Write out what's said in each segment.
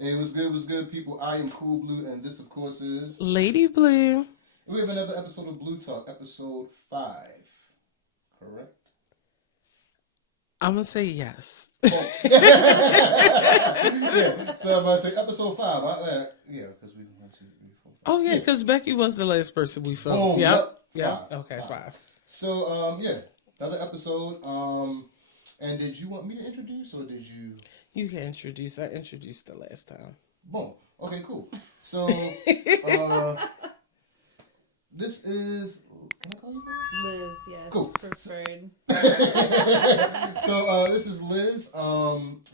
It was good, people. I am Cool Blue, and this, of course, is Lady Blue. We have another episode of Blue Talk, episode 5. Correct? I'm gonna say yes. Oh. Yeah. So I'm gonna say episode 5. Yeah, because we want to. Oh yeah, because Becky was the last person we filmed. Boom. Yep. 5. Okay, 5. So yeah, another episode. And did you want me to introduce, or did you? You can introduce. I introduced the last time. Boom. Okay, cool. So this is. Can I call you Liz? Liz, yes. Cool. Preferred. So this is Liz.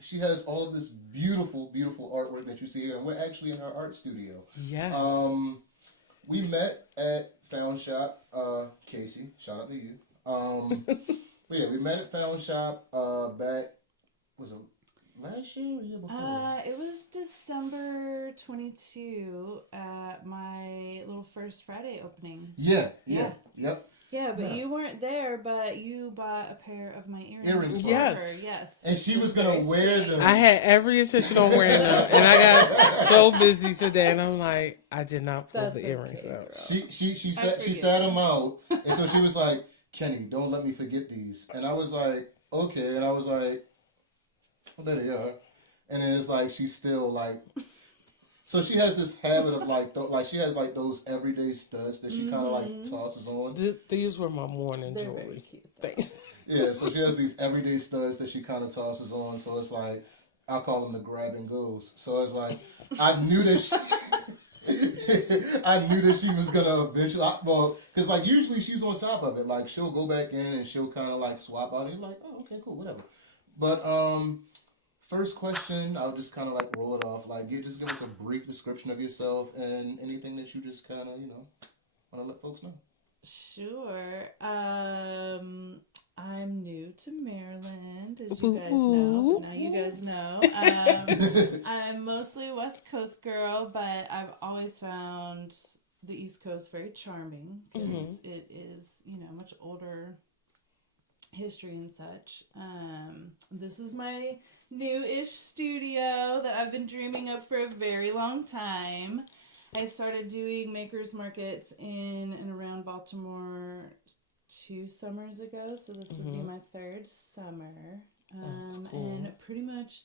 She has all of this beautiful, beautiful artwork that you see here, and we're actually in her art studio. Yes. We met at Found Shop. Casey, shout out to you. But yeah, we met at Found Shop back. Was it last year or the year before? It was December 22 at my little First Friday opening. Yeah. Yep. Yeah, but you weren't there, but you bought a pair of my earrings. Earrings for Yes. her. Yes. And she was gonna wear them. I had every intention on wearing them, and I got so busy today, and I'm like, I did not pull the earrings out. She sat them out, and so she was like, "Kenny, don't let me forget these." And I was like, "Okay," and I was like, "Well, there they are." And then it's like she's still like. So she has this habit of like she has like those everyday studs that she kind of like tosses on. These were my morning They're jewelry. very cute. Thanks. Yeah, so she has these everyday studs that she kind of tosses on. So it's like I call them the grab and goes. So it's like I knew that she was gonna eventually. Because like usually she's on top of it. Like she'll go back in and she'll kind of like swap out. And you're like, oh, okay, cool, whatever. But first question, I'll just kind of like roll it off. Like, just give us a brief description of yourself and anything that you just kind of, want to let folks know. Sure. I'm new to Maryland, as you guys know. But now you guys know. I'm mostly a West Coast girl, but I've always found the East Coast very charming because it is, much older history and such. This is my new-ish studio that I've been dreaming of for a very long time. I started doing makers markets in and around Baltimore 2 summers ago, so this would be my 3rd summer. That's cool. And pretty much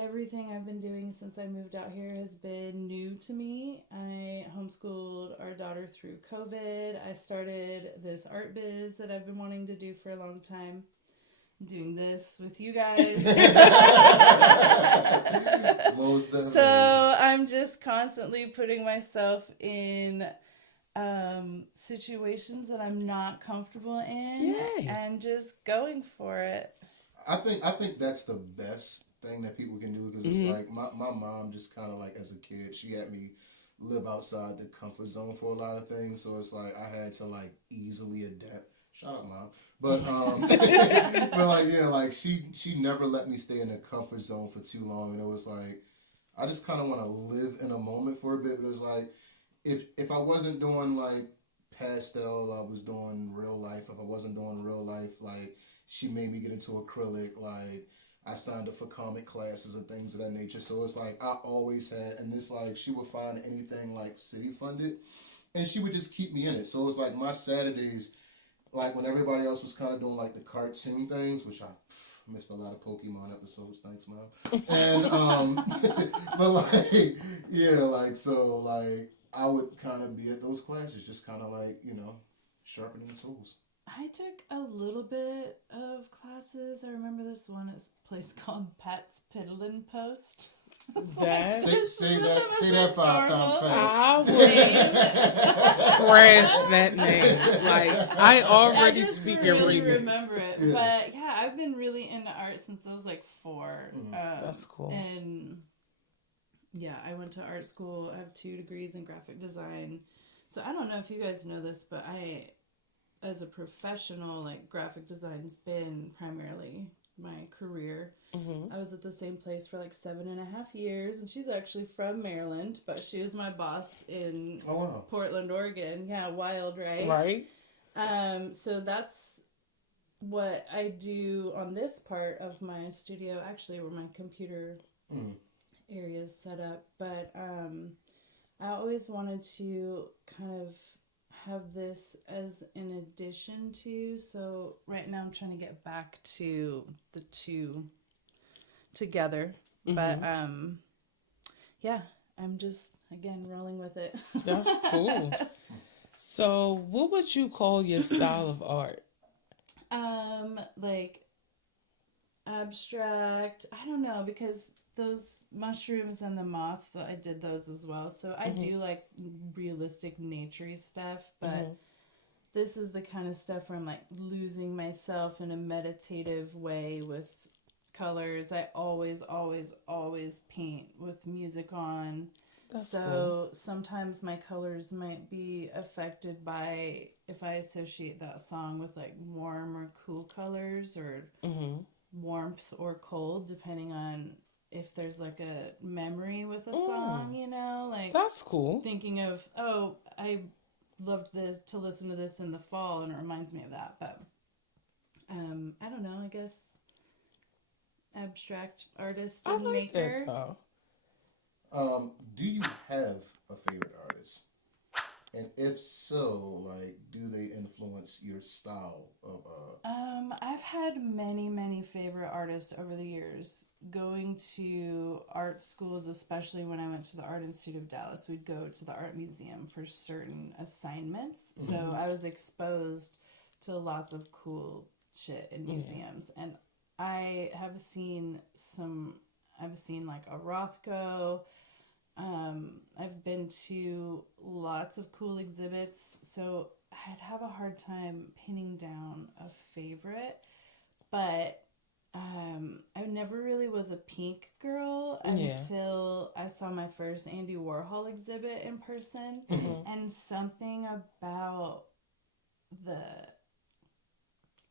everything I've been doing since I moved out here has been new to me. I homeschooled our daughter through COVID. I started this art biz that I've been wanting to do for a long time. I'm doing this with you guys. So I'm just constantly putting myself in situations that I'm not comfortable in. Yay. And just going for it. I think that's the best thing that people can do because it's like my mom just kind of like as a kid she had me live outside the comfort zone for a lot of things, so it's like I had to like easily adapt. Shout out, Mom. But but like yeah, like she never let me stay in a comfort zone for too long, and it was like I just kind of want to live in a moment for a bit. But it was like if I wasn't doing like pastel, I was doing real life. If I wasn't doing real life, like she made me get into acrylic. Like I signed up for comic classes and things of that nature. So it's like I always had, and it's like she would find anything like city funded, and she would just keep me in it. So it was like my Saturdays. Like when everybody else was kind of doing like the cartoon things, which I missed a lot of Pokemon episodes, thanks, Mom. And but like yeah, like so like I would kind of be at those classes, just kind of like sharpening the tools. I took a little bit of classes. I remember this one at a place called Pat's Piddlin' Post. Say that 5 times fast. I would trash that name. Like I already speak in really remix. Remember it, Yeah. But yeah, I've been really into art since I was like 4. That's cool. And yeah, I went to art school. I have 2 degrees in graphic design. So I don't know if you guys know this, but I, as a professional, like graphic design's been primarily my career. I was at the same place for like 7.5 years, and she's actually from Maryland, but she was my boss in Portland, Oregon. Yeah, wild, right? Right. So that's what I do on this part of my studio, actually, where my computer areas set up, but I always wanted to kind of have this as an addition to, so right now I'm trying to get back to the two together, but yeah, I'm just again rolling with it. That's cool. So what would you call your style of art? Like abstract, I don't know, because those mushrooms and the moth, I did those as well, so I do like realistic naturey stuff, but this is the kind of stuff where I'm like losing myself in a meditative way with colors. I always paint with music on. That's so cool. Sometimes my colors might be affected by if I associate that song with like warm or cool colors, or warmth or cold, depending on if there's like a memory with a song, you know, like that's cool. Thinking of, oh, I loved this to listen to this in the fall, and it reminds me of that. But I don't know, I guess abstract artist and maker. Do you have a favorite artist? And if so, like, do they influence your style of I've had many favorite artists over the years. Going to art schools, especially when I went to the Art Institute of Dallas, we'd go to the art museum for certain assignments. So I was exposed to lots of cool shit in museums. And I have seen like a Rothko. I've been to lots of cool exhibits, so I'd have a hard time pinning down a favorite, but I never really was a Pink girl until I saw my first Andy Warhol exhibit in person, and something about the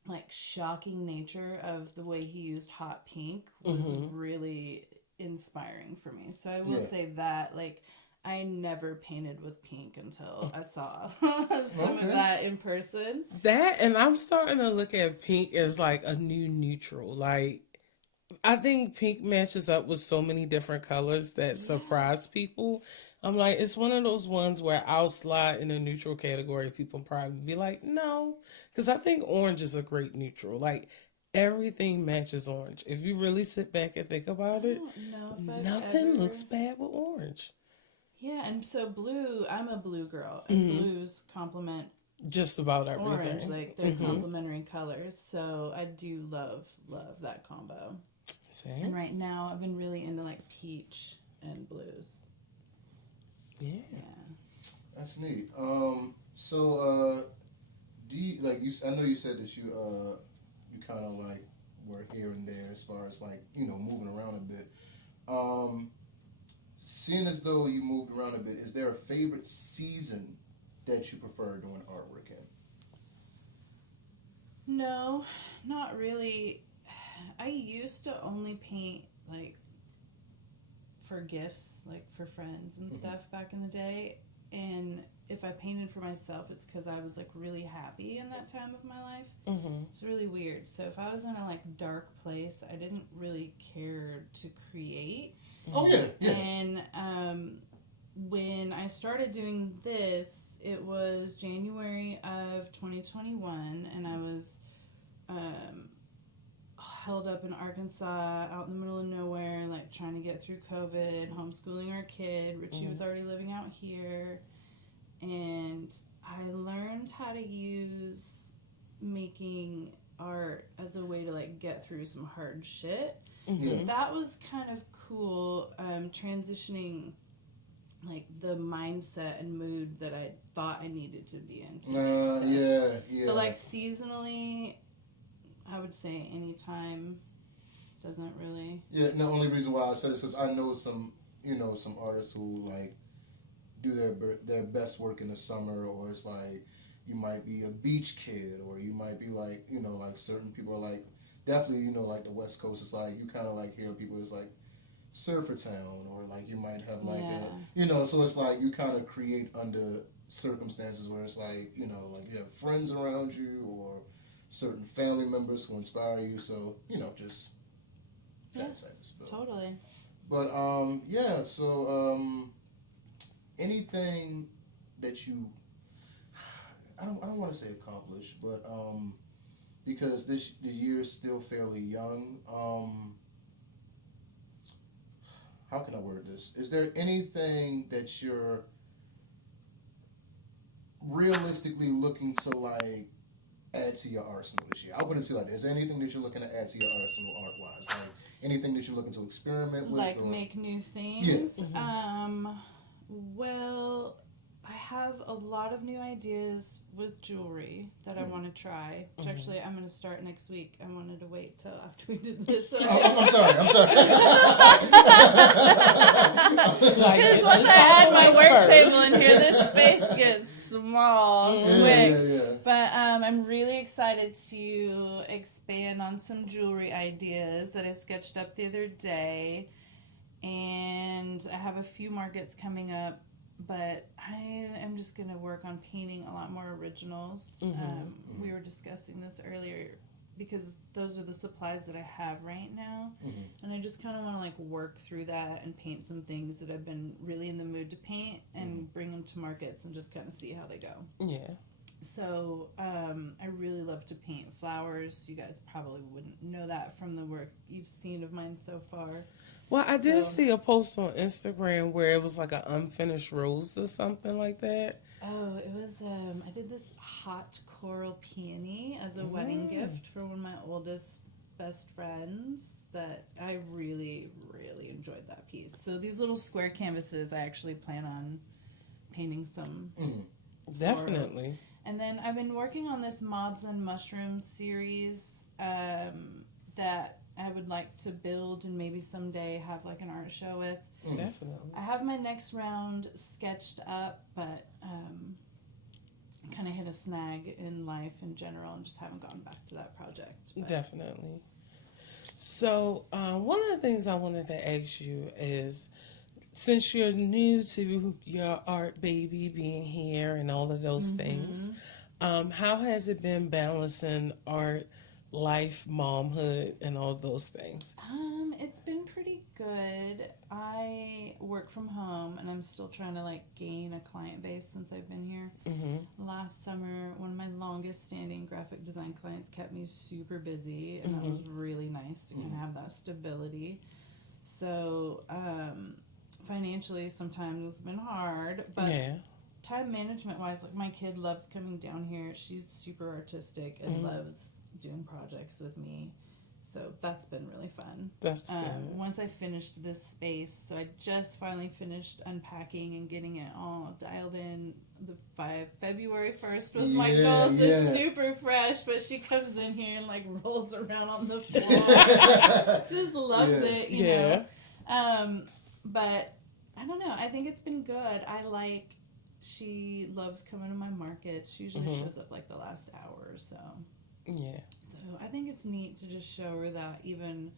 like shocking nature of the way he used hot pink was really inspiring for me. So I will say that, like, I never painted with pink until I saw some of that in person. That, and I'm starting to look at pink as like a new neutral. Like, I think pink matches up with so many different colors that surprise people. I'm like, it's one of those ones where I'll slide in the neutral category. People probably be like, no, because I think orange is a great neutral. Like, everything matches orange. If you really sit back and think about it, nothing looks bad with orange. Yeah, and so blue, I'm a blue girl, and blues complement just about everything. Orange, like they're complementary colors. So I do love that combo. Same. And right now I've been really into like peach and blues. Yeah. That's neat. So do you like you? I know you said that you kind of like were here and there as far as like, you know, moving around a bit. Seeing as though you moved around a bit, is there a favorite season that you prefer doing artwork in? No, not really. I used to only paint like for gifts, like for friends and stuff back in the day. And if I painted for myself, it's because I was like really happy in that time of my life. It's really weird. So if I was in a like dark place, I didn't really care to create. Oh yeah. And when I started doing this, it was January of 2021, and I was held up in Arkansas, out in the middle of nowhere, like trying to get through COVID, homeschooling our kid. Richie was already living out here, and I learned how to use making art as a way to like get through some hard shit. So that was kind of cool, transitioning like the mindset and mood that I thought I needed to be in. Yeah. But like seasonally, I would say anytime doesn't really. Yeah, the only reason why I said it is because I know some artists who like do their best work in the summer, or it's like you might be a beach kid, or you might be like, you know, like certain people are like, definitely, you know, like the West Coast, it's like you kind of like hear people is like surfer town, or like you might have like you know, so it's like you kind of create under circumstances where it's like, you know, like you have friends around you or certain family members who inspire you, so, you know, just that type of stuff. Totally. But yeah. So anything that you, I don't want to say accomplish, but because the year is still fairly young. How can I word this? Is there anything that you're realistically looking to like add to your arsenal this year? I wouldn't say like that. Is there anything that you're looking to add to your arsenal art wise? Like anything that you're looking to experiment with? Like or? make new things? Yeah. Well, I have a lot of new ideas with jewelry that I want to try. Which actually I'm going to start next week. I wanted to wait till after we did this. So I'm sorry. Because once I add my work table in here, this space gets small quick. Yeah. But I'm really excited to expand on some jewelry ideas that I sketched up the other day. And I have a few markets coming up, but I am just going to work on painting a lot more originals. We were discussing this earlier because those are the supplies that I have right now. And I just kind of want to like work through that and paint some things that I've been really in the mood to paint and bring them to markets and just kind of see how they go. Yeah. So I really love to paint flowers. You guys probably wouldn't know that from the work you've seen of mine so far. Well, I did see a post on Instagram where it was like an unfinished rose or something like that. Oh, it was, I did this hot coral peony as a wedding gift for one of my oldest best friends that I really, really enjoyed that piece. So these little square canvases, I actually plan on painting some. Definitely. Florals. And then I've been working on this Moths and Mushrooms series that I would like to build and maybe someday have like an art show with. Definitely. I have my next round sketched up, but kind of hit a snag in life in general and just haven't gone back to that project. But. Definitely. So one of the things I wanted to ask you is, since you're new to your art baby being here and all of those things, how has it been balancing art, life, momhood, and all of those things? It's been pretty good. I work from home and I'm still trying to like gain a client base since I've been here. Last summer, one of my longest standing graphic design clients kept me super busy, and that was really nice to kind of have that stability. So financially sometimes it's been hard, but time management wise, like my kid loves coming down here. She's super artistic and loves doing projects with me, so that's been really fun. That's good. Once I finished this space, so I just finally finished unpacking and getting it all dialed in. By February 1st was my goal, so it's super fresh, but she comes in here and like rolls around on the floor. Just loves it, you know. But I don't know, I think it's been good. She loves coming to my markets. She usually shows up like the last hour or so. Yeah. So I think it's neat to just show her that even,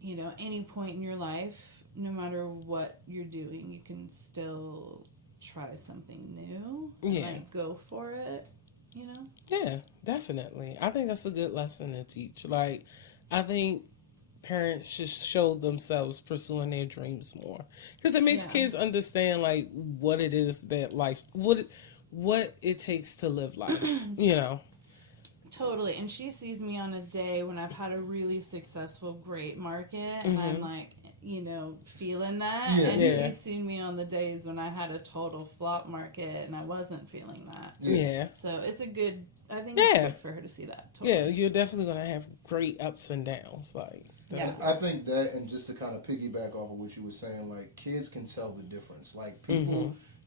you know, any point in your life, no matter what you're doing, you can still try something new. Yeah. Like, go for it, you know? Yeah, definitely. I think that's a good lesson to teach. Like, I think parents should show themselves pursuing their dreams more, because it makes kids understand like what it is that life, what it takes to live life, you know. Totally. And she sees me on a day when I've had a really successful, great market, and I'm like, you know, feeling that. And she's seen me on the days when I had a total flop market and I wasn't feeling that. Yeah. So it's a good, I think it's good for her to see that. Totally. Yeah, you're definitely going to have great ups and downs. Like, I think that, and just to kind of piggyback off of what you were saying, like, kids can tell the difference. Like,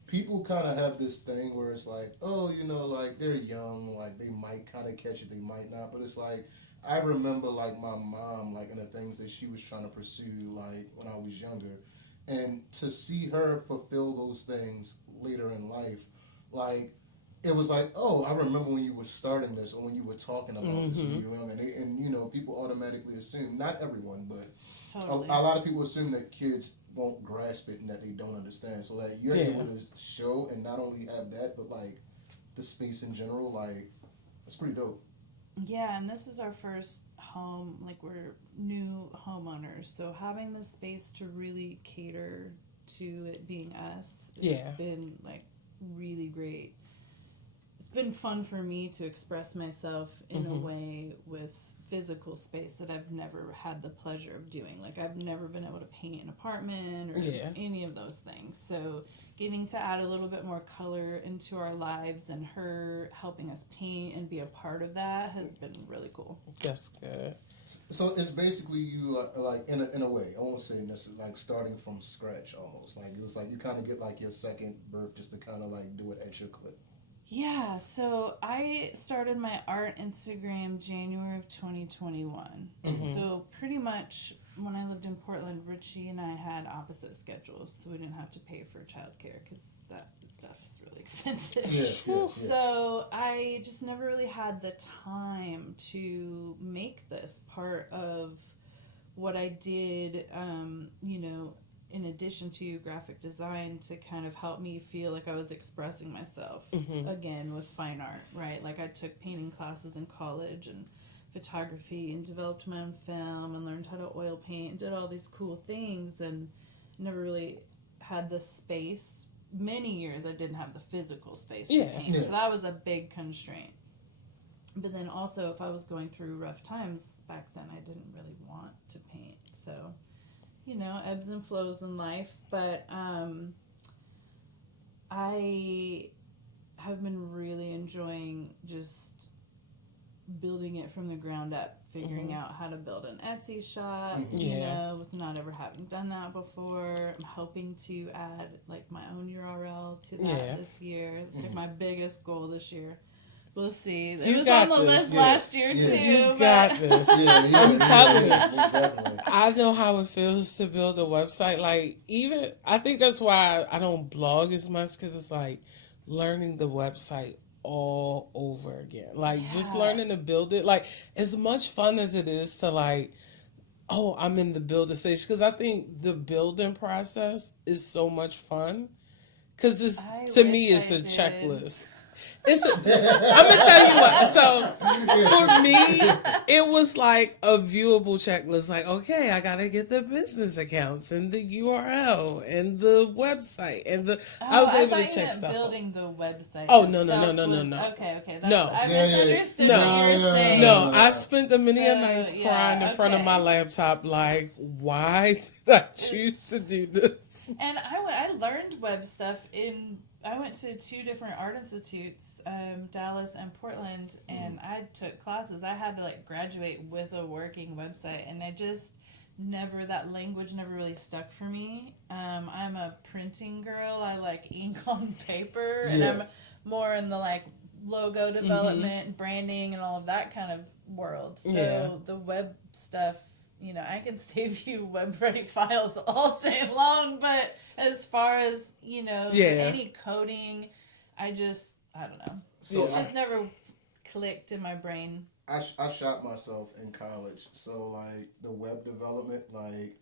people kind of have this thing where it's like, oh, you know, like, they're young, like, they might kind of catch it, they might not, but it's like, I remember, like, my mom, like, and the things that she was trying to pursue, like, when I was younger, and to see her fulfill those things later in life, like, it was like, oh, I remember when you were starting this, or when you were talking about this when you were young, and you know, people automatically assume, not everyone, but a lot of people assume that kids won't grasp it and that they don't understand. So like, you're able to show and not only have that, but like the space in general, like, that's pretty dope. Yeah, and this is our first home, like we're new homeowners, so having the space to really cater to it being us, it's been like really great. It's been fun for me to express myself in a way with physical space that I've never had the pleasure of doing. Like I've never been able to paint an apartment or any of those things. So getting to add a little bit more color into our lives and her helping us paint and be a part of that has been really cool. That's good. So it's basically you like in a way, I won't say necessarily like starting from scratch almost. Like it was like you kind of get like your second birth just to kind of like do it at your clip. Yeah, so I started my art Instagram January of 2021. So pretty much when I lived in Portland, Richie and I had opposite schedules, so we didn't have to pay for childcare because that stuff is really expensive. So I just never really had the time to make this part of what I did, in addition to graphic design, to kind of help me feel like I was expressing myself again with fine art, right? Like I took painting classes in college and photography and developed my own film and learned how to oil paint and did all these cool things, and never really had the space. Many years I didn't have the physical space to paint, so that was a big constraint. But then also if I was going through rough times back then, I didn't really want to paint, so ebbs and flows in life, but I have been really enjoying just building it from the ground up, figuring out how to build an Etsy shop, with not ever having done that before. I'm hoping to add like my own URL to that this year. It's like my biggest goal this year. We'll see. It was on the list last year, too. You got this. I'm telling you. I know how it feels to build a website. Like, even, I think that's why I don't blog as much, because it's like learning the website all over again. Like, just learning to build it. Like, as much fun as it is to, like, oh, I'm in the building stage. Because I think the building process is so much fun. Because to me, it's a checklist. I'm gonna tell you what. So for me, it was like a viewable checklist. Like, okay, I gotta get the business accounts and the URL and the website and the. I was able to check stuff. Building the website. Oh no. Okay. No, I misunderstood what you were saying. No, I spent many nights crying in front of my laptop. Like, why did I choose to do this? And I learned web stuff I went to 2 different art institutes, Dallas and Portland, and I took classes. I had to like graduate with a working website, and that language never really stuck for me. I'm a printing girl. I like ink on paper, and I'm more in the like logo development, branding, and all of that kind of world. So the web stuff, I can save you web-ready files all day long, but as far as, any coding, I don't know. So it's just never clicked in my brain. I shot myself in college, so, like, the web development, like,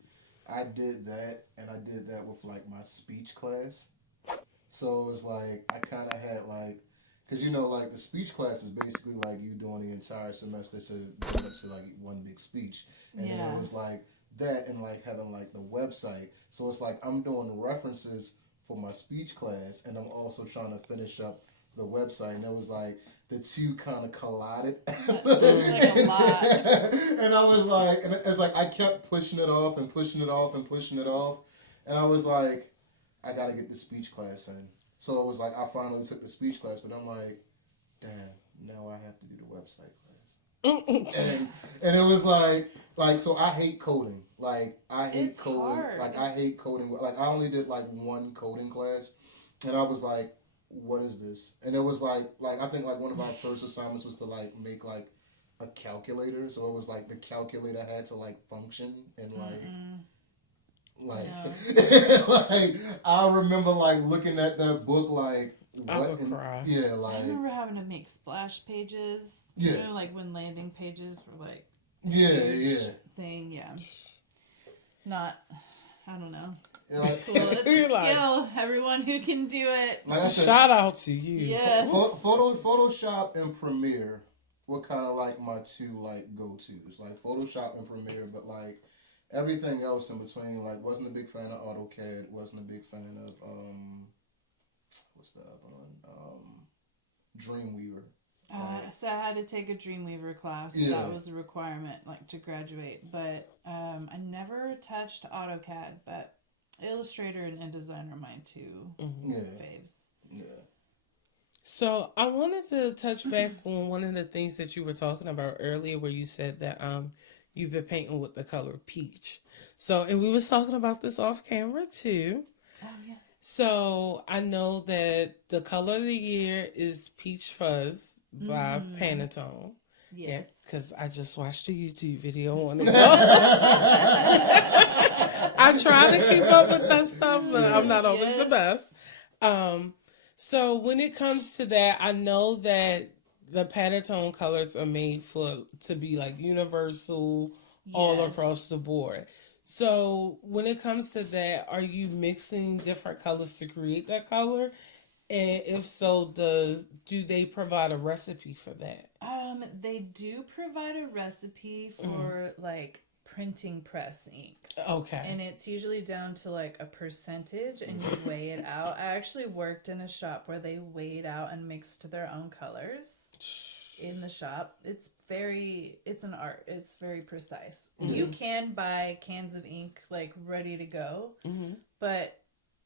I did that, and I did that with, like, my speech class. So it was, like, I kind of had, like, because, like, the speech class is basically, like, you doing the entire semester to build up to, like, one big speech. And then it was, like, that and, like, having, like, the website. So it's, like, I'm doing references for my speech class, and I'm also trying to finish up the website. And it was, like, the two kind of collided. That sounds like a lot. And I was, like, and it's, like, I kept pushing it off and pushing it off and pushing it off. And I was, like, I got to get the speech class in. So it was like I finally took the speech class, but I'm like, damn, now I have to do the website class. and it was like so I hate coding. Like I hate it's coding. Hard. Like I hate coding. Like I only did like one coding class, and I was like, what is this? And it was like I think like one of our first assignments was to like make like a calculator. So it was like the calculator had to like function and like. Like, like I remember like looking at that book like what? I would cry. Yeah, like I remember having to make splash pages. Yeah. Like when landing pages were like thing. Yeah. Not. I don't know. Like, cool. It's a skill. Everyone who can do it. Like I said, shout out to you. Yes. Photoshop and Premiere what kind of like my two like go-tos, like Photoshop and Premiere, but like everything else in between, like wasn't a big fan of AutoCAD, wasn't a big fan of what's the other one, Dreamweaver. So I had to take a Dreamweaver class. Yeah. That was a requirement, like to graduate. But I never touched AutoCAD, but Illustrator and InDesign are my two faves. Yeah. So I wanted to touch back on one of the things that you were talking about earlier, where you said that you've been painting with the color peach. So, and we was talking about this off camera too. Oh yeah. So I know that the color of the year is Peach Fuzz by Pantone. Yes. Because I just watched a YouTube video on it. I try to keep up with that stuff, but I'm not always the best. So when it comes to that, I know that the Pantone colors are made to be like universal all across the board. So when it comes to that, are you mixing different colors to create that color? And if so, do they provide a recipe for that? They do provide a recipe for like printing press inks. Okay. And it's usually down to like a percentage and you weigh it out. I actually worked in a shop where they weighed out and mixed their own colors in the shop. It's an art. It's very precise. You can buy cans of ink like ready to go, but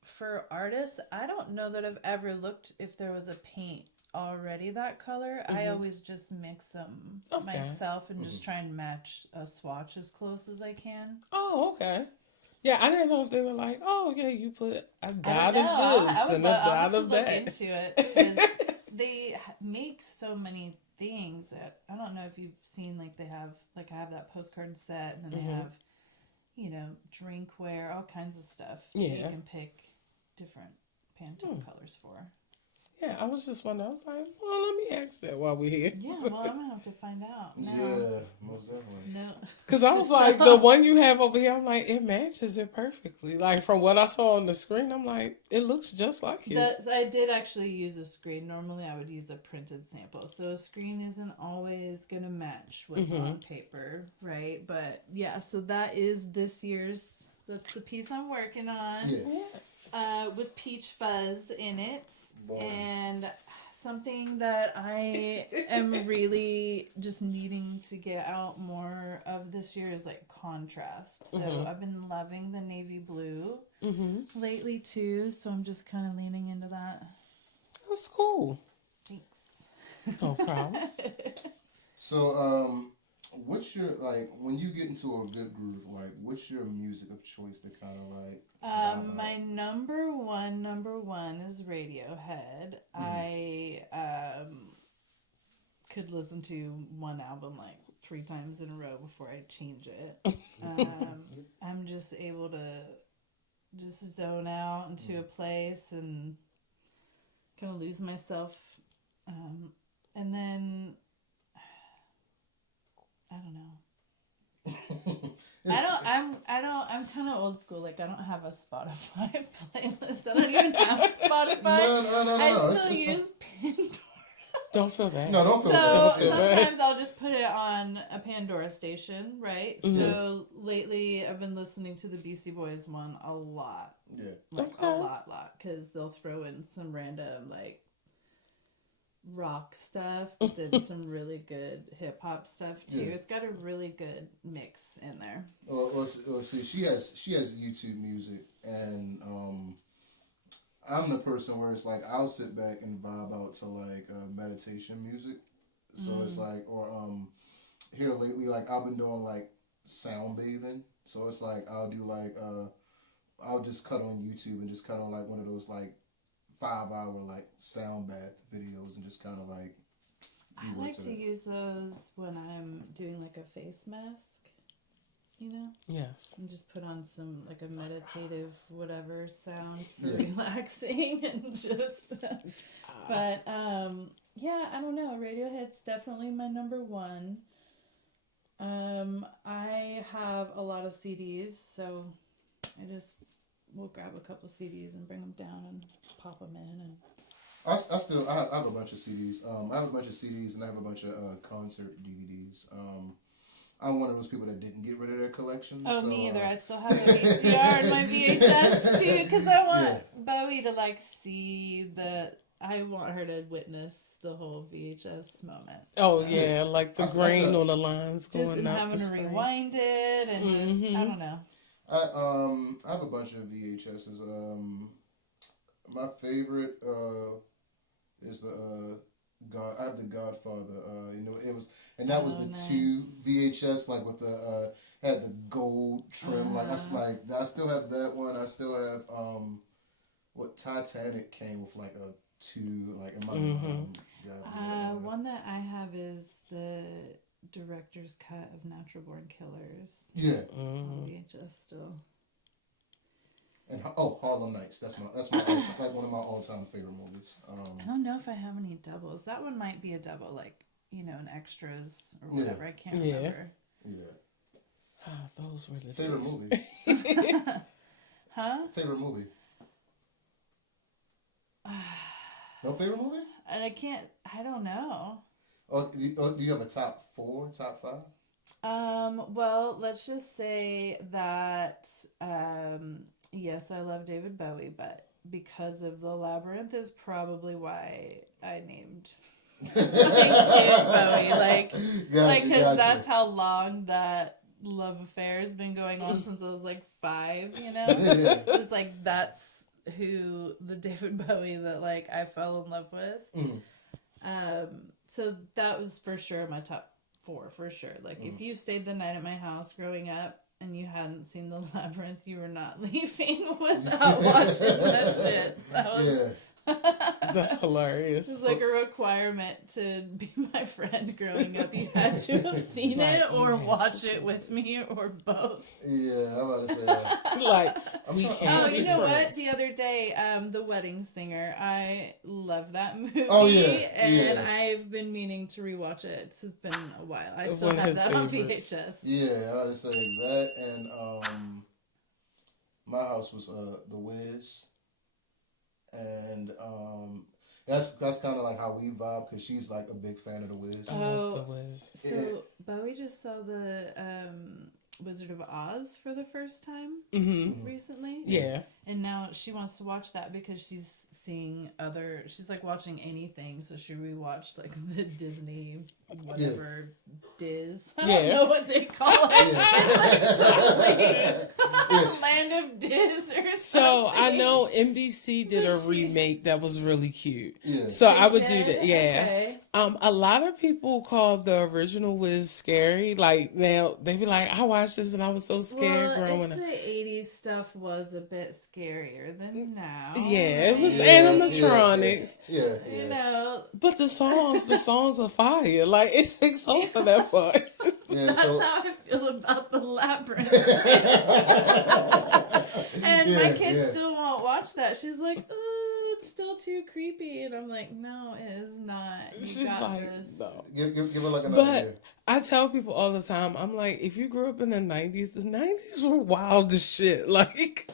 for artists, I don't know that I've ever looked if there was a paint already that color. I always just mix them myself and just try and match a swatch as close as I can. Oh, okay. Yeah, I didn't know if they were like, oh, yeah, you put a dot of this and a dot of that. Look into it because they make so many things that I don't know if you've seen. Like they have, like I have that postcard set, and then they have, drinkware, all kinds of stuff. Yeah, you can pick different Pantone colors for. Yeah, I was just wondering. I was like, well, let me ask that while we're here. Yeah, well, I'm gonna have to find out. No. Yeah, most definitely. No, because I was like, the one you have over here, I'm like, it matches it perfectly. Like from what I saw on the screen, I'm like, it looks just like it. I did actually use a screen. Normally, I would use a printed sample, so a screen isn't always gonna match what's on paper, right? But yeah, so that is this year's. That's the piece I'm working on. Yeah. With peach fuzz in it. Boy. And something that I am really just needing to get out more of this year is like contrast. So I've been loving the navy blue lately too. So I'm just kind of leaning into that. That's cool. Thanks. No problem. So, what's your, like, when you get into a good groove, like, what's your music of choice to kind of, like, my number one is Radiohead. I could listen to one album, like, 3 times in a row before I change it. I'm just able to just zone out into a place and kind of lose myself. And then... I don't know. I'm kind of old school. Like I don't have a Spotify playlist. I don't even have Spotify. No. I still use Pandora. Don't feel bad. No, don't feel So bad. sometimes I'll just put it on a Pandora station, right? So lately I've been listening to the Beastie Boys one a lot. Yeah. Like a lot. Because they'll throw in some random like rock stuff, but then some really good hip hop stuff too. It's got a really good mix in there. Well, see, she has YouTube music, and I'm the person where it's like I'll sit back and vibe out to like meditation music. So it's like, or here lately, like I've been doing like sound bathing. So it's like I'll do like I'll just cut on YouTube and just cut on like one of those like 5-hour like sound bath videos and just kind of like. I like to use those when I'm doing like a face mask, you know? Yes. And just put on some like a meditative whatever sound for relaxing and just. But yeah, I don't know. Radiohead's definitely my number one. I have a lot of CDs, so I just will grab a couple CDs and bring them down and pop them in and I have a bunch of CDs. I have a bunch of CDs and I have a bunch of concert DVDs. I'm one of those people that didn't get rid of their collection. Oh, so, me either. I still have a VCR and my VHS too, because I want Bowie to like see the. I want her to witness the whole VHS moment. Oh yeah, like the grain on the lines just going up having the to screen. rewind it and just I don't know. I have a bunch of VHSs. My favorite is the God. I have the Godfather. It was, and that was the nice. 2 VHS, like with the had the gold trim. Like I still have that one. I still have what Titanic came with like a 2, like in my one that I have is the director's cut of Natural Born Killers. Yeah. On VHS still. And Harlem Nights. That's my all-time, like one of my all-time favorite movies. I don't know if I have any doubles. That one might be a double, like in extras or whatever. I can't remember. Yeah. Oh, those were the favorite days. movie. Huh? Favorite movie. No favorite movie? And I don't know. Do you have a top 4, top 5? Well, let's just say that, yes, I love David Bowie, but because of The Labyrinth is probably why I named my kid Bowie. Like, because that's how long that love affair has been going on since I was like 5, It's like, that's who the David Bowie that like I fell in love with. So that was for sure my top 4 for sure. Like if you stayed the night at my house growing up and you hadn't seen The Labyrinth, you were not leaving without watching that shit. That was That's hilarious. It was like a requirement to be my friend growing up. You had to have seen it or watch it with me or both. Yeah, I'm about to say that. Like, we can't. Oh, you know friends. what? The other day, The Wedding Singer. I love that movie. Oh, yeah. And I've been meaning to rewatch it. It's been a while. I still have that on VHS. Yeah, I was saying that, and my house was The Wiz, and that's kind of like how we vibe because she's like a big fan of The Wiz. Oh, The Wiz. So Bowie just saw the Wizard of Oz for the first time recently. Yeah. And now she wants to watch that because she's seeing she's like watching anything. So she rewatched like the Disney, whatever, Diz. I don't know what they call it. It's like totally Land of Diz or something. So I know NBC did a remake that was really cute. Yeah. So I would do that. Yeah. Okay. A lot of people call the original Wiz scary. Like now they be like, I watched this and I was so scared growing up. The 80s stuff was a bit scarier than now. Yeah, it was animatronics. Yeah. You know. But the songs are fire. Like it takes over that part. Yeah, That's how I feel about The Labyrinth. And my kid still won't watch that. She's like, oh, it's still too creepy. And I'm like, no, it is not. You got like, this. No. Give her like another year. I tell people all the time, I'm like, if you grew up in the 90s were wild as shit. Like,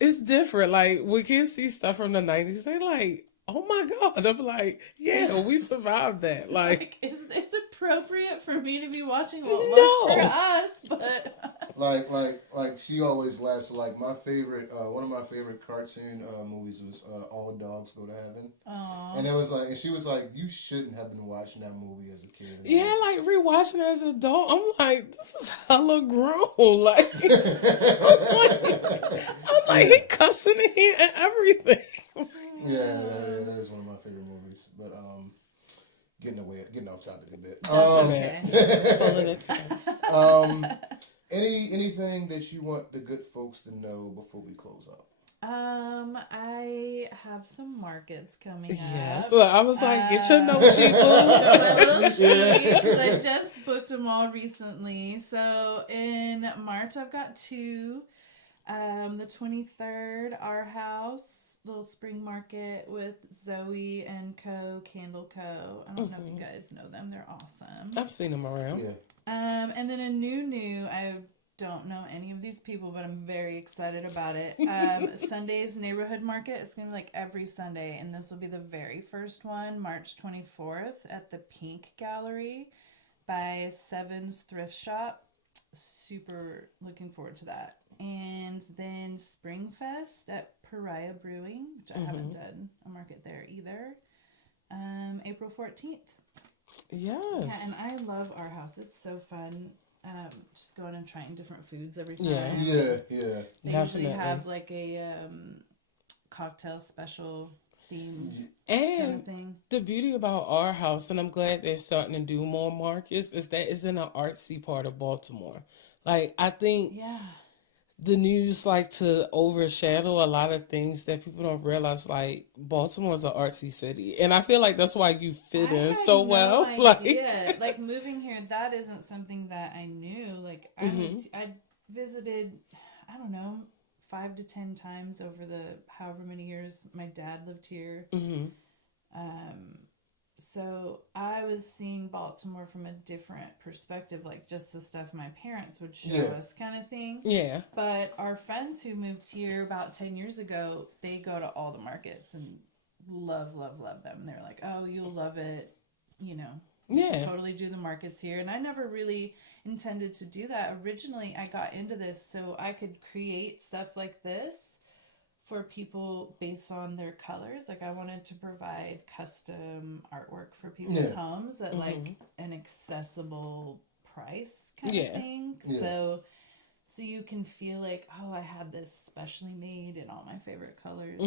it's different. Like, when kids see stuff from the 90s, they like, oh my God. I'm like, yeah, we survived that. Like is this appropriate for me to be watching what was for us? But like she always laughs. Like my favorite, one of my favorite cartoon movies was All Dogs Go to Heaven. Aww. And it was like, and she was like, you shouldn't have been watching that movie as a kid. Yeah, like rewatching as an adult, I'm like, this is hella grown. Like, I'm like, he cussing in here and everything. Yeah, that is one of my favorite movies. But getting off topic a bit. Anything that you want the good folks to know before we close up? I have some markets coming up. Yeah, so I was like, get your note sheet, because I just booked them all recently. So in March, I've got 2. The 23rd, Our House, little spring market with Zoe and Co. Candle Co. I don't know if you guys know them. They're awesome. I've seen them around. Yeah. And then a new, I don't know any of these people, but I'm very excited about it. Sunday's neighborhood market. It's going to be like every Sunday, and this will be the very first one, March 24th at the Pink Gallery by Seven's Thrift Shop. Super looking forward to that. And then Spring Fest at Pariah Brewing, which I haven't done a market there either. April 14th. Yes. Yeah, and I love our house. It's so fun. Just going and trying different foods every time. Yeah. They usually have like a cocktail special themed and kind of thing. The beauty about our house, and I'm glad they're starting to do more markets, is that it's in an artsy part of Baltimore. Like, I think the news like to overshadow a lot of things that people don't realize. Like, Baltimore's an artsy city, and I feel like that's why you fit in so well. Like moving here, that isn't something that I knew. Like I visited, I don't know, 5 to 10 times over the however many years my dad lived here. So I was seeing Baltimore from a different perspective, like just the stuff my parents would show us kind of thing. Yeah. But our friends who moved here about 10 years ago, they go to all the markets and love them. They're like, oh, you'll love it. You know, you should totally do the markets here. And I never really intended to do that. Originally, I got into this so I could create stuff like this for people based on their colors. Like, I wanted to provide custom artwork for people's homes at like an accessible price kind of thing. So you can feel like, oh, I had this specially made in all my favorite colors.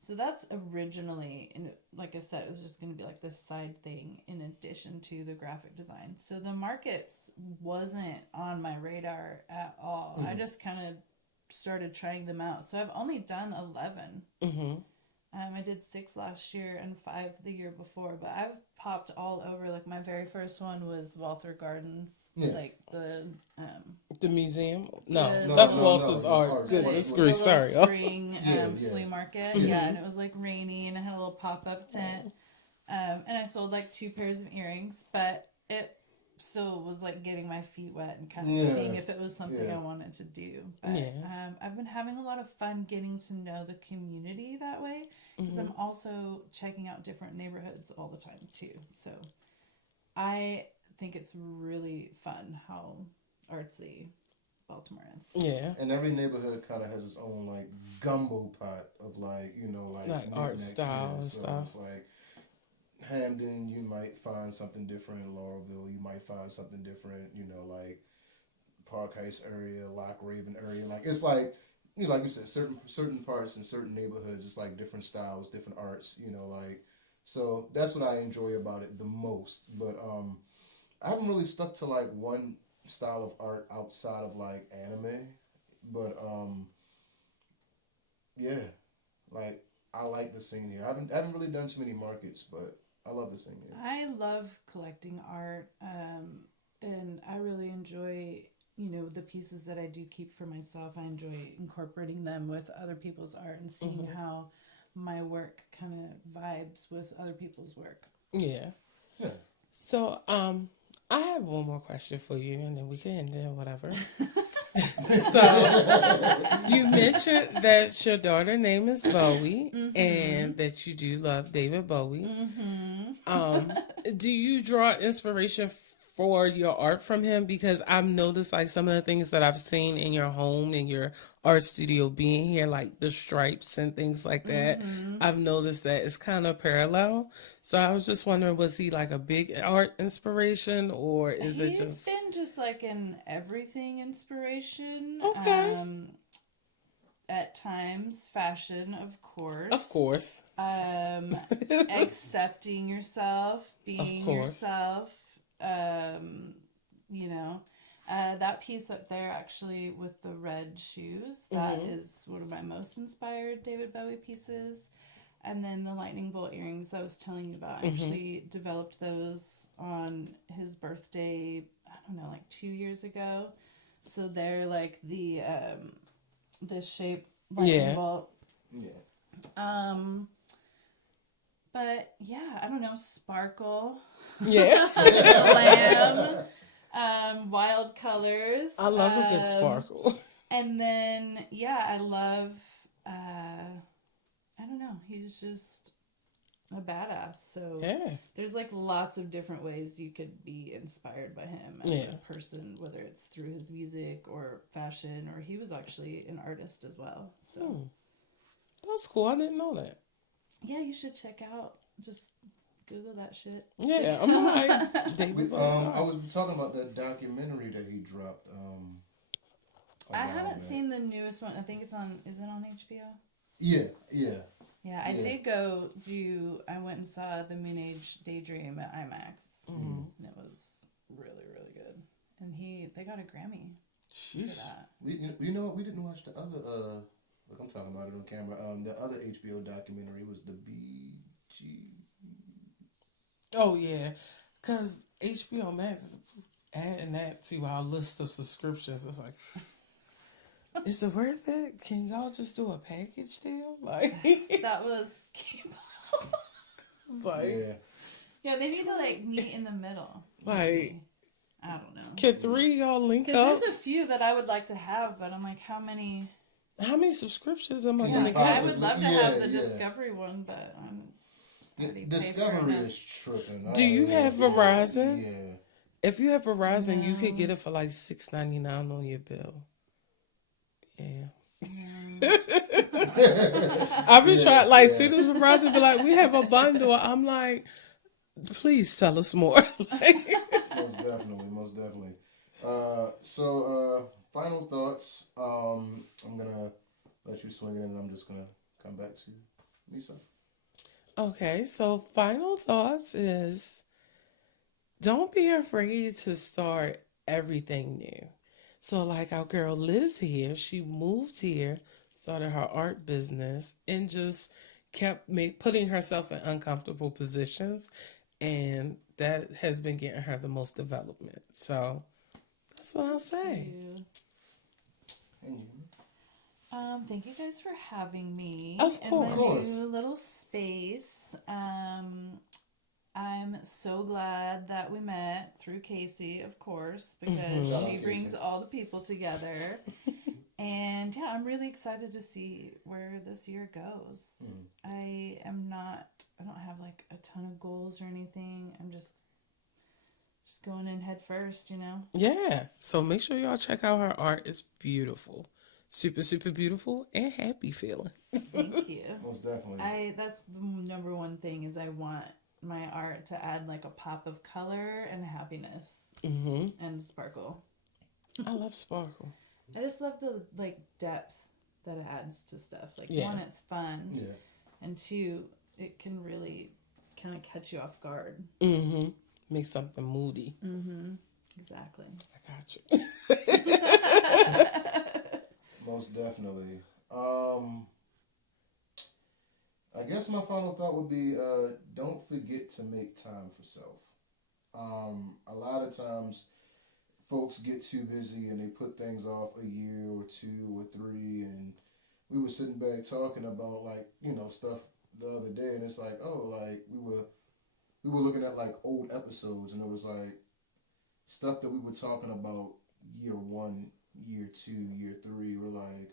So that's originally, and like I said, it was just going to be like this side thing in addition to the graphic design. So the markets wasn't on my radar at all. I just kind of started trying them out. So I've only done 11. I did 6 last year and 5 the year before, but I've popped all over. Like, my very first one was Walther Gardens, like the museum. That's Walter's art. Goodness gracious, sorry. Spring flea market. And it was like rainy, and I had a little pop-up tent. And I sold like 2 pairs of earrings, but it still was like getting my feet wet and kind of seeing if it was something I wanted to do. But I've been having a lot of fun getting to know the community that way, because I'm also checking out different neighborhoods all the time too. So I think it's really fun how artsy Baltimore is. Yeah. And every neighborhood kind of has its own like gumbo pot of like, you know, like art style and stuff. It's like Hamden, you might find something different. In Laurelville, you might find something different. You know, like Park Heights area, Lock Raven area. Like, it's like, you know, like you said, certain parts in certain neighborhoods, it's like different styles, different arts. You know, like, so that's what I enjoy about it the most. But I haven't really stuck to like one style of art outside of like anime. But like, I like the scene here. I haven't really done too many markets, but I love the scene here. I love collecting art, and I really enjoy, you know, the pieces that I do keep for myself. I enjoy incorporating them with other people's art and seeing how my work kind of vibes with other people's work. Yeah. So, I have one more question for you, and then we can end it, whatever. So, you mentioned that your daughter's name is Bowie, and that you do love David Bowie. Do you draw inspiration for your art from him? Because I've noticed like some of the things that I've seen in your home, in your art studio being here, like the stripes and things like that. I've noticed that it's kind of parallel. So I was just wondering, was he like a big art inspiration, or is it just... He's been just like an everything inspiration. Okay. At times, fashion, of course. Of course. Accepting yourself, being yourself. You know, that piece up there actually with the red shoes, that is one of my most inspired David Bowie pieces. And then the lightning bolt earrings I was telling you about, I actually developed those on his birthday, I don't know, like 2 years ago. So they're like the shape lightning bolt. But yeah, I don't know, sparkle. Yeah. Glam. Wild colors. I love a good sparkle. And then, yeah, I love, I don't know, he's just a badass. So Yeah. there's like lots of different ways you could be inspired by him as a person, whether it's through his music or fashion, or he was actually an artist as well. So that's cool. I didn't know that. yeah, you should check out, just Google that shit. Yeah, I'm like David. I was talking about that documentary that he dropped. I haven't seen the newest one. I think it's on. Is it on HBO? Yeah. Yeah, I did go do. I went and saw the Moon Age Daydream at IMAX, and it was really, really good. And they got a Grammy for that. You know what? We didn't watch the other. Look, I'm talking about it on camera. The other HBO documentary was the BG. Oh yeah, because HBO Max is adding that to our list of subscriptions. It's like, is it worth it? Can y'all just do a package deal? Like That was like yeah, they need to like meet in the middle. like I don't know. can 3 of y'all link up? Because there's a few that I would like to have, but I'm like, how many? How many subscriptions am I Yeah, gonna I get? would love to have the Discovery one, but Discovery is tripping. Do you have Verizon? Yeah. If you have Verizon, you could get it for like $6.99 on your bill. Yeah. I've been trying, like, soon as Verizon be like, we have a bundle, I'm like, please tell us more. Like, Most definitely. So, final thoughts. I'm gonna let you swing it, and I'm just gonna come back to Lisa. okay, so final thoughts is don't be afraid to start everything new. So like our girl Liz here, she moved here, started her art business, and just kept putting herself in uncomfortable positions, and that has been getting her the most development. So that's what I'll say. Thank you guys for having me Of in course. my new little space. I'm so glad that we met through Casey, of course, because she brings all the people together. And yeah, I'm really excited to see where this year goes. I don't have like a ton of goals or anything. I'm just going in head first, you know? Yeah. So make sure y'all check out her art. It's beautiful. Super, super beautiful and happy feeling. Thank you. Most definitely. That's the number one thing is I want my art to add like a pop of color and happiness and sparkle. I love sparkle. I just love the like depth that it adds to stuff. Like one, it's fun. Yeah. And two, it can really kind of catch you off guard. Make something moody. Exactly. I got you. Most definitely. I guess my final thought would be don't forget to make time for self. A lot of times folks get too busy and they put things off a year or 2 or 3, and we were sitting back talking about like, stuff the other day, and it's like, like we were looking at like old episodes, and it was like stuff that we were talking about year 1, year 2, year 3. We're like,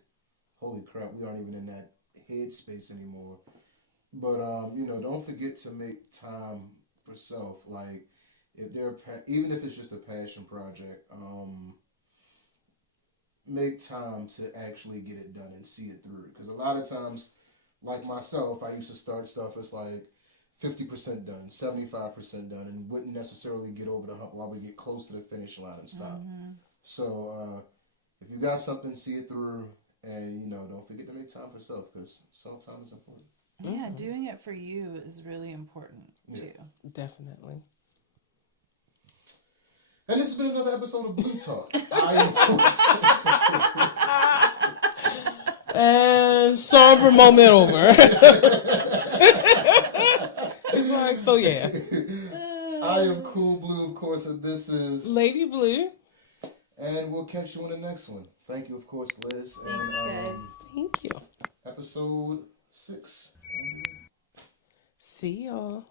holy crap, we aren't even in that headspace anymore. But don't forget to make time for self. Like even if it's just a passion project, make time to actually get it done and see it through. Because a lot of times, like myself, I used to start stuff as like 50% done, 75% done, and wouldn't necessarily get over the hump while we get close to the finish line and stop. So if you got something, see it through, and don't forget to make time for self, because self-time is important. Yeah, doing it for you is really important too. Definitely. And this has been another episode of Blue Talk. And somber moment over. It's like, so yeah. I am Cool Blue, of course, and this is Lady Blue. And we'll catch you on the next one. Thank you, of course, Liz. Thanks, guys. Thank you. Episode 6. See y'all.